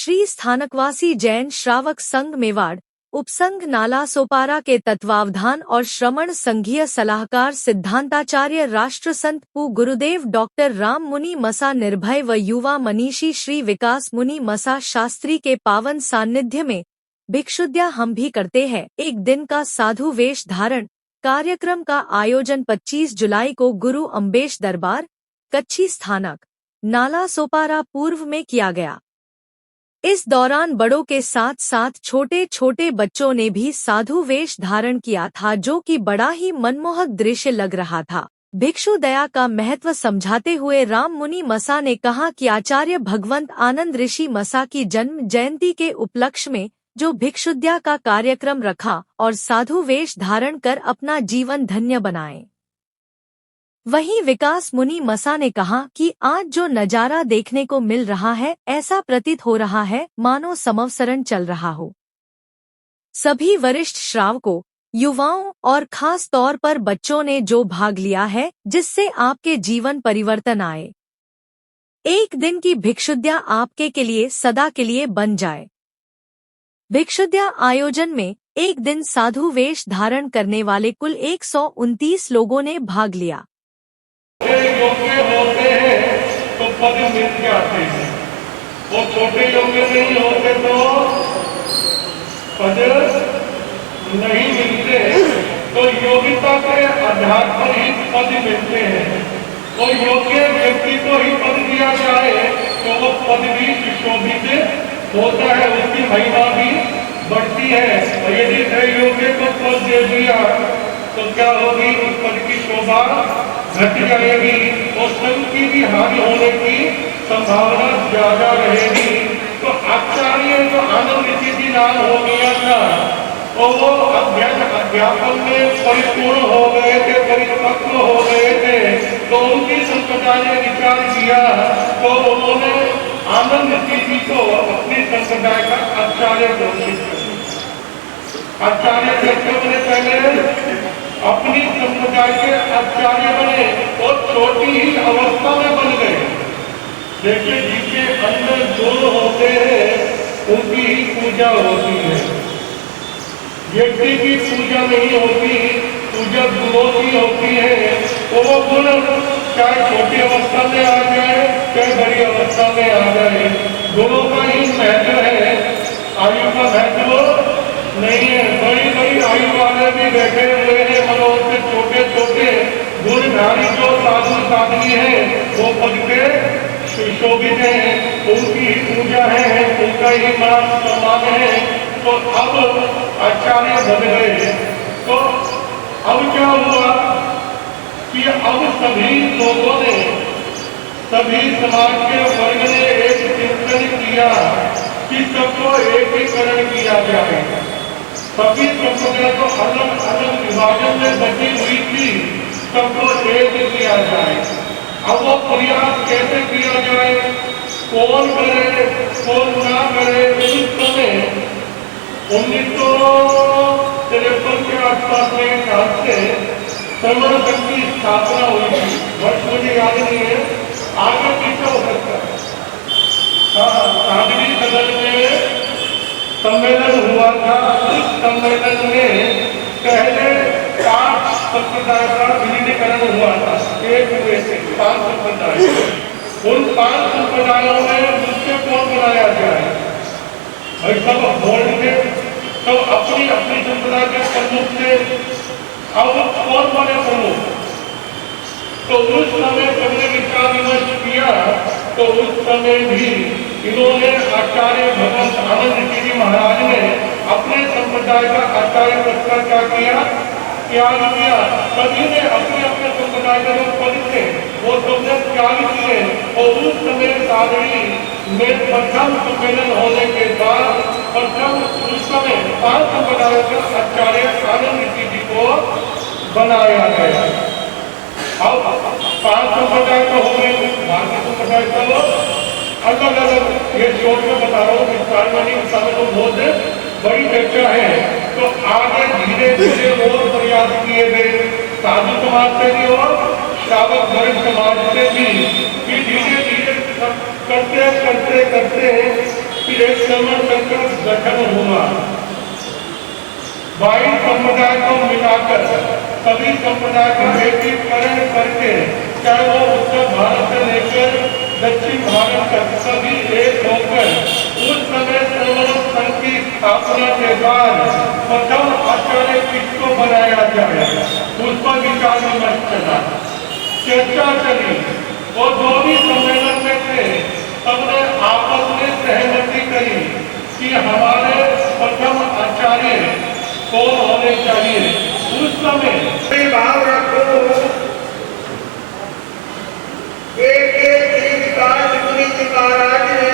श्री स्थानकवासी जैन श्रावक संघ मेवाड़ उपसंघ नाला सोपारा के तत्वावधान और श्रमण संघीय सलाहकार सिद्धांताचार्य राष्ट्रसंत पू गुरुदेव डॉक्टर राम मुनि मसा निर्भय व युवा मनीषी श्री विकास मुनि मसा शास्त्री के पावन सानिध्य में भिक्षुद्या हम भी करते हैं एक दिन का साधु वेश धारण कार्यक्रम का आयोजन 25 जुलाई को गुरु अम्बेश दरबार कच्छी स्थानक नाला सोपारा पूर्व में किया गया। इस दौरान बड़ों के साथ साथ छोटे छोटे बच्चों ने भी साधु वेश धारण किया था, जो कि बड़ा ही मनमोहक दृश्य लग रहा था। भिक्षु दया का महत्व समझाते हुए राम मुनि मसा ने कहा कि आचार्य भगवंत आनंद ऋषि मसा की जन्म जयंती के उपलक्ष्य में जो भिक्षुद्या का कार्यक्रम रखा और साधु वेश धारण कर अपना जीवन धन्य बनाए। वहीं विकास मुनि मसा ने कहा कि आज जो नजारा देखने को मिल रहा है ऐसा प्रतीत हो रहा है मानो समवसरण चल रहा हो। सभी वरिष्ठ श्रावकों, युवाओं और खास तौर पर बच्चों ने जो भाग लिया है जिससे आपके जीवन परिवर्तन आए। एक दिन की भिक्षुद्या आपके के लिए सदा के लिए बन जाए। भिक्षुद्या आयोजन में एक दिन साधु वेश धारण करने वाले कुल 129 लोगों ने भाग लिया। योग्य होते हैं तो पद मिल जाते हैं, वो छोटे योग्य नहीं होते तो पद नहीं मिलते। तो योग्यता के आधार पर ही पद मिलते हैं। तो योग्य व्यक्ति को ही पद दिया जाए तो वो पद भी सुशोभित होता है, उसकी महिमा भी बढ़ती है। और यदि अयोग्य को पद दे दिया तो क्या होगी, उस पद की शोभा घट जाएगी और संघ की भी हानि होने की संभावना ज्यादा रहेगी। तो आचार्य जो आनंद ऋषि जी नाम हो गया था और वो अध्यापन में परिपूर्ण हो गए थे, परिपक्व हो गए थे। तो उनकी संप्रदाय ने विचार किया तो उन्होंने आनंद ऋषि जी को अपनी संप्रदाय का आचार्य घोषित किया। आचार्य बने पहले अपनी संप्रदाय के आचार्य बने और छोटी ही अवस्था में बन गए। देखिए, जिसके अंदर गुण होते हैं उनकी ही पूजा होती है। व्यक्ति की पूजा नहीं होती, पूजा गुणों की होती है। तो वो गुण चाहे छोटी अवस्था में आ जाए चाहे बड़ी अवस्था में आ जाए, गुणों का ही महत्व है, आयु का महत्व नहीं है। बड़ी बड़ी आयु वाले भी बैठे हुए हैं, मनोज से छोटे छोटे गुणधारी जो साधु साधवी है वो पद पे सुशोभित है, उनकी ही पूजा है, उनका ही मान सम्मान है। तो अब आचार्य बन गए। तो अब क्या हुआ कि अब सभी लोगों ने, सभी समाज के वर्ग ने एक चिंतन किया कि सबको एकीकरण किया जाए। सभी संप्रदाय को अलग अलग विभाजन में बची हुई थी, सबको एक किया जाए। अब वो प्रयास कैसे किया जाए, कौन करे कौन ना करे। उस समय 1953 के आसपास में से श्रमण संघ की स्थापना हुई थी। वर्ष मुझे याद नहीं है, आगे पीछे हो सकता है। साधवी सदन में सम्मेलन हुआ था। इस सम्मेलन में पहले 5 संप्रदाय का विलीनीकरण हुआ था। एक हुए थे 5 संप्रदाय। उन 5 संप्रदायों में मुझसे कौन बनाया जाए, भाई सब बोर्ड थे, सब अपनी अपनी संप्रदाय के प्रमुख थे। अब कौन बने प्रमुख, तो उस समय सबने विचार विमर्श किया। तो उस समय भी इन्होंने आचार्य भगवंत आनंद ऋषि जी महाराज ने अपने संप्रदाय का आचार्य पद का क्या किया, त्याग किया। सभी ने अपने अपने संप्रदाय के जो पद थे वो सबने त्याग किए। और उस समय साधवी में प्रथम सम्मेलन होने के बाद प्रथम उस समय 5 संप्रदायों का आचार्य आनंद ऋषि जी को बनाया गया। अब 5 संप्रदाय तो हो गए, बाकी संप्रदाय का अलग अलग, ये शोध में बता रहा हूँ, विस्तार में नहीं बता रहा, तो बहुत बड़ी चर्चा है। तो आगे धीरे धीरे और प्रयास किए गए साधु समाज से भी और श्रावक समाज से भी, कि धीरे धीरे करते करते करते कि एक श्रमण संघ का गठन हुआ। 22 संप्रदाय को मिलाकर सभी संप्रदाय का एकीकरण करके, चाहे वो उत्तर भारत से लेकर दक्षिण भारत तक सभी एक होकर उस समय श्रमण संघ की स्थापना के बाद प्रथम आचार्य किसको बनाया जाए, उस पर विचार विमर्श चला, चर्चा चली और जो भी सम्मेलन में थे सबने आपस में सहमति करी कि हमारे प्रथम आचार्य कौन होने चाहिए। उस समय भाव रखो, एक श्री विकास मुनि जी महाराज ने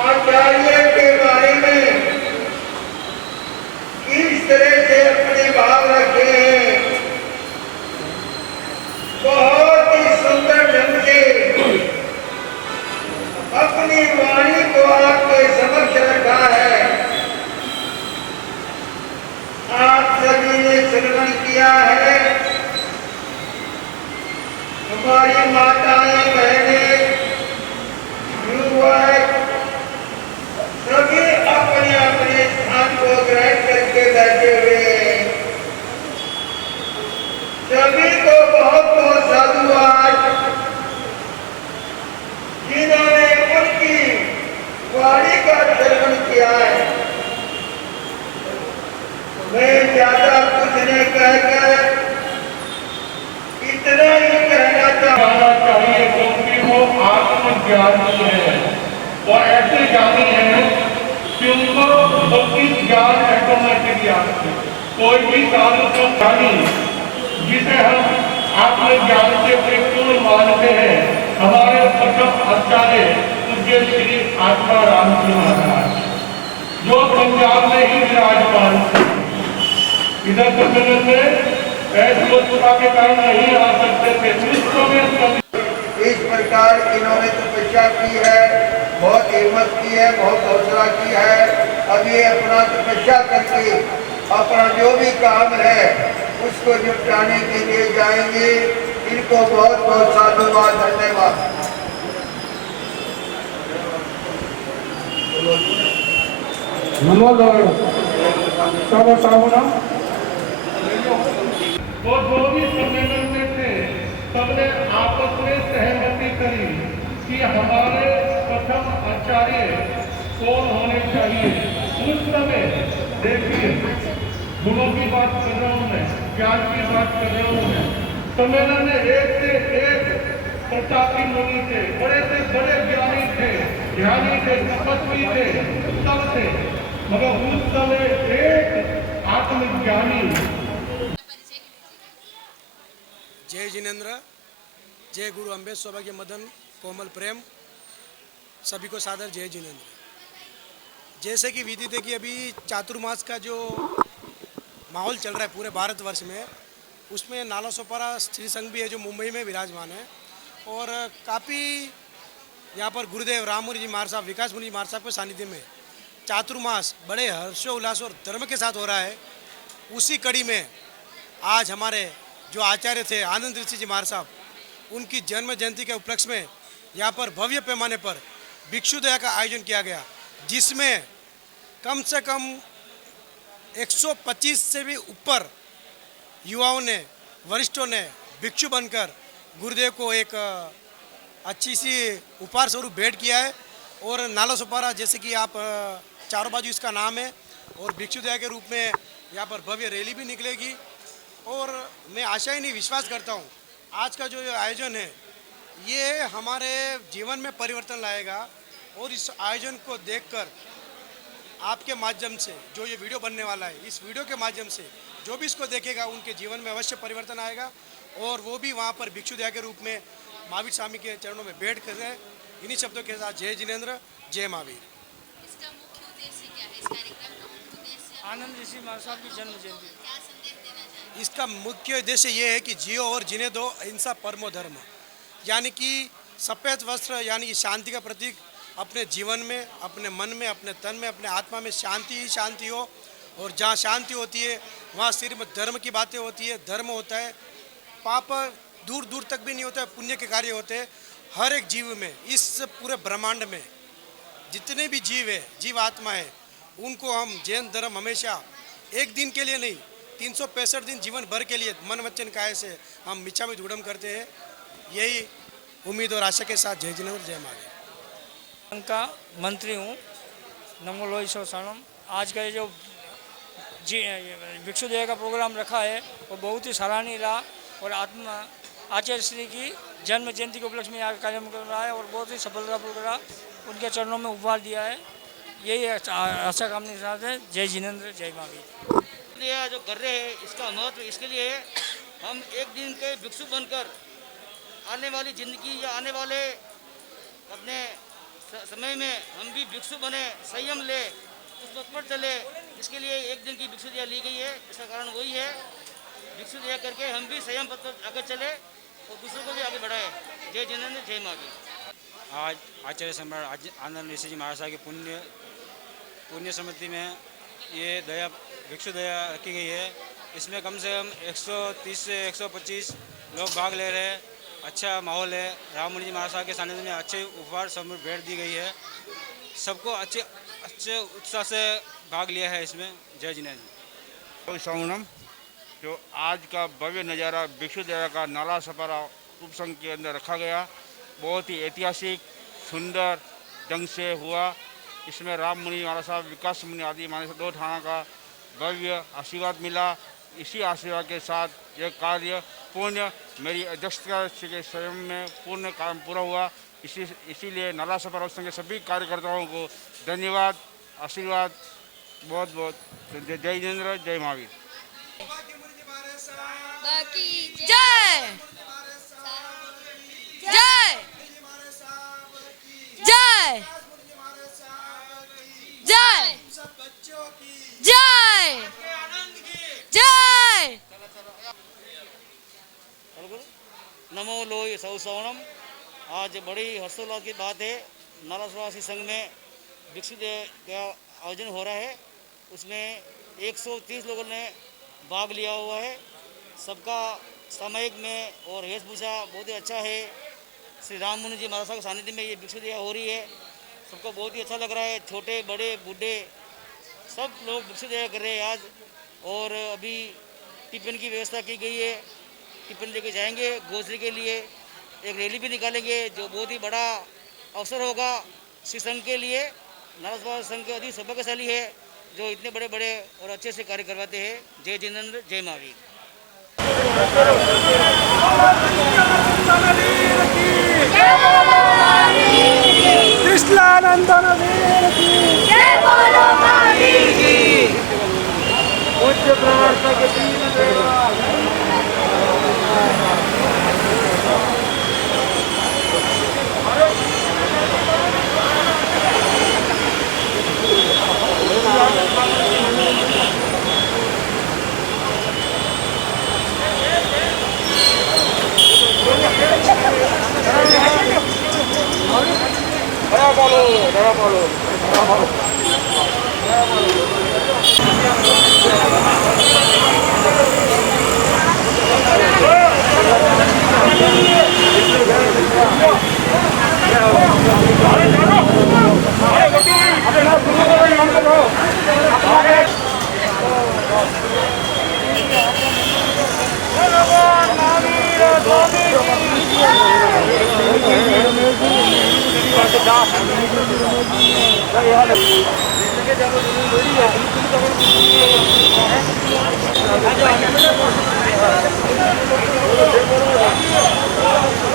आचार्य के बारे में किस तरह से अपने भाव रखे हैं, बहुत ही सुंदर ढंग से अपनी वाणी को आपके समक्ष रखा है। आप सभी ने श्रवण किया है। हमारी माताएं, बहनें, युवक सभी अपने अपने स्थान को ग्रहण करके बैठे हुए हैं। सभी को बहुत बहुत साधुवाद जिन्होंने उनकी वाणी का श्रवण किया है। मैं ज्यादा कुछ नहीं कहकर इतना ही कहना जाना चाहिए, क्योंकि वो आत्मज्ञानी है और ऐसे ज्ञानी है कि उनको भक्ति ज्ञान ऑटोमेटिक ज्ञान, कोई भी साधु को ज्ञानी जिसे हम आत्मज्ञान से परिपूर्ण मानते हैं, हमारे प्रथम आचार्य पूज्य श्री आत्माराम जी महाराज, जो पंजाब में ही विराजमान थे। इधर सम्मेलन में लोकसभा के कारण नहीं आ सकते थे। इस प्रकार इन्होंने तपस्या की है, बहुत हिम्मत की है, बहुत हौसला की है। अब ये अपना तपस्या करके अपना जो भी काम है उसको निपटाने के लिए जाएंगे। इनको बहुत बहुत साधुवाद, धन्यवाद। वो जो भी सम्मेलन में थे सबने आपस में सहमति करी कि हमारे प्रथम आचार्य कौन होने चाहिए। उस समय देखिए, गुणों की बात कर रहा हूँ मैं, ज्ञान की बात कर रहा हूँ मैं। सम्मेलन में एक से एक प्रतापी मुनि थे, बड़े से बड़े ज्ञानी थे, ध्यानी थे, तपस्वी थे, सब थे, मगर उस समय एक आत्मज्ञानी। जय जिनेन्द्र, जय गुरु अम्बे सौभाग्य मदन कोमल प्रेम, सभी को सादर जय जिनेन्द्र। जैसे कि विदित है कि अभी चातुर्मास का जो माहौल चल रहा है पूरे भारतवर्ष में, उसमें नाला सोपारा श्री संघ भी है जो मुंबई में विराजमान है। और काफ़ी यहाँ पर गुरुदेव राम मुनि जी महाराज साहब, विकास मुनि जी महाराज साहब के सानिध्य में चातुर्मास बड़े हर्षोल्लास और धर्म के साथ हो रहा है। उसी कड़ी में आज हमारे जो आचार्य थे आनंद ऋषि जी महाराज साहब, उनकी जन्म जयंती के उपलक्ष्य में यहाँ पर भव्य पैमाने पर भिक्षुदया का आयोजन किया गया, जिसमें कम से कम 125 से भी ऊपर युवाओं ने, वरिष्ठों ने भिक्षु बनकर गुरुदेव को एक अच्छी सी उपहार स्वरूप भेंट किया है। और नाला सोपारा, जैसे कि आप चारों बाजू इसका नाम है, और भिक्षुदया के रूप में यहाँ पर भव्य रैली भी निकलेगी। और मैं आशा ही नहीं, विश्वास करता हूँ आज का जो आयोजन है ये हमारे जीवन में परिवर्तन लाएगा। और इस आयोजन को देखकर आपके माध्यम से जो ये वीडियो बनने वाला है, इस वीडियो के माध्यम से जो भी इसको देखेगा उनके जीवन में अवश्य परिवर्तन आएगा, और वो भी वहाँ पर भिक्षुदया के रूप में महावीर स्वामी के चरणों में भेंट कर रहे हैं। इन्हीं शब्दों के साथ जय जिनेन्द्र, जय महावीर। इसका मुख्य उद्देश्य क्या है? इस कार्यक्रम का मुख्य उद्देश्य आनंद ऋषि महाराज साहब की जन्म जयंती। क्या संदेश देना चाहिए? इसका मुख्य उद्देश्य ये है कि जियो और जीने दो, अहिंसा परमो धर्म, यानी कि सफ़ेद वस्त्र यानी कि शांति का प्रतीक अपने जीवन में, अपने मन में, अपने तन में, अपने आत्मा में शांति ही शांति हो। और जहाँ शांति होती है वहाँ सिर्फ धर्म की बातें होती है, धर्म होता है, पाप दूर दूर तक भी नहीं होता है, पुण्य के कार्य होते हैं। हर एक जीव में, इस पूरे ब्रह्मांड में जितने भी जीव है, जीव आत्मा है, उनको हम जैन धर्म हमेशा एक दिन के लिए नहीं 365 दिन जीवन भर के लिए मन वचन काया से हम मिच्छामी दुक्कडम करते हैं। यही उम्मीद और आशा के साथ जय जिनेन्द्र जय महावीर। का मंत्री हूँ, नमो लोई सोसानम। आज का ये जो भिक्षु देव का प्रोग्राम रखा है वो बहुत ही सराहनीय रहा और आचार्य श्री की जन्म जयंती के उपलक्ष्य में यहाँ कार्यक्रम कर रहा है और बहुत ही सफलतापूर्वक रहा। उनके चरणों में उपहार दिया है, यही आशा कामना के साथ है। जय जिनेन्द्र जय महावीर। ये जो कर रहे हैं इसका महत्व इसके लिए है, हम एक दिन के भिक्षु बनकर आने वाली जिंदगी या आने वाले अपने समय में हम भी भिक्षु बने, संयम ले, उस पथ पर चले, इसके लिए एक दिन की भिक्षु दिया ली गई है। इसका कारण वही है, भिक्षु दिया करके हम भी संयम पथ पर आगे चले और दूसरों को भी आगे बढ़ाए। जय जिनेन्द्र जय महावीर। आज आचार्य सम्राट आनंद ऋषि जी महाराज की पुण्य समिति में ये दया भिक्षु दया रखी गई है। इसमें कम से कम 130 से 125 लोग भाग ले रहे हैं। अच्छा माहौल है। राम मुनि जी महाराज के सानिध्य में अच्छे उपहार समूह भेंट दी गई है। सबको अच्छे उत्साह से भाग लिया है इसमें। जय जिनेन्द्र। सौनम जो आज का भव्य नज़ारा भिक्षु दया का नाला सपारा उपसंघ के अंदर रखा गया, बहुत ही ऐतिहासिक सुंदर ढंग से हुआ। इसमें राम मुनि महाराज साहब, विकास मुनि आदि महाराज 2 थाना का भव्य आशीर्वाद मिला। इसी आशीर्वाद के साथ यह कार्य पूर्ण मेरी अध्यक्षता के स्वयं में पूर्ण काम पूरा हुआ। इसीलिए नाला सपारा उपसंघ के सभी कार्यकर्ताओं को धन्यवाद, आशीर्वाद बहुत बहुत। जय जिनेन्द्र जय महावीर। जय जय जय जय जय जय। नमो लोई सौसवनम। आज बड़ी हर्षोल्लास की बात है, नाला स्वासी संघ में भिक्षु देव का आयोजन हो रहा है। उसमें 130 लोगों ने भाग लिया हुआ है। सबका सामयिक में और वेशभूषा बहुत ही अच्छा है। श्री राम मुनि जी महाराज के सानिध्य में ये भिक्षु दया हो रही है। सबको बहुत ही अच्छा लग रहा है। छोटे बड़े बूढ़े सब लोग भिक्षु दया कर रहे हैं आज। और अभी टिफिन की व्यवस्था की गई है, टिफिन लेके जाएंगे ग्रोसरी के लिए। एक रैली भी निकालेंगे जो बहुत ही बड़ा अवसर होगा श्री संघ के लिए। नाराज संघ के अधिक सौभाग्यशाली है जो इतने बड़े बड़े और अच्छे से कार्य करवाते हैं। जय जिनेन्द्र जय महावीर।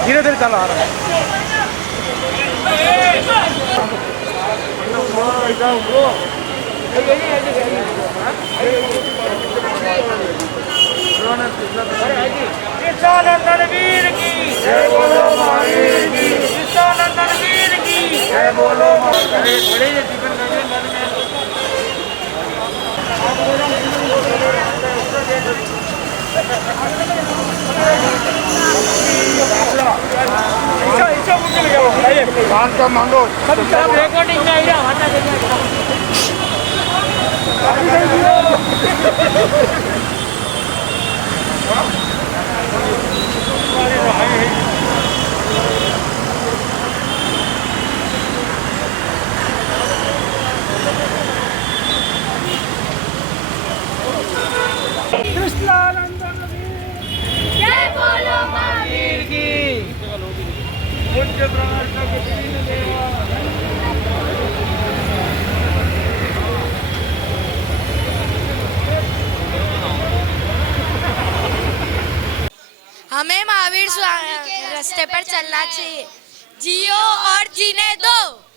धीरे धीरे चला आ रहा है। वीर की जय बोलो महावीर की, वीर की जय बोलो। मांगो रिकॉर्डिंग में हमें महावीर रास्ते पर चलना चाहिए। जियो और जीने दो।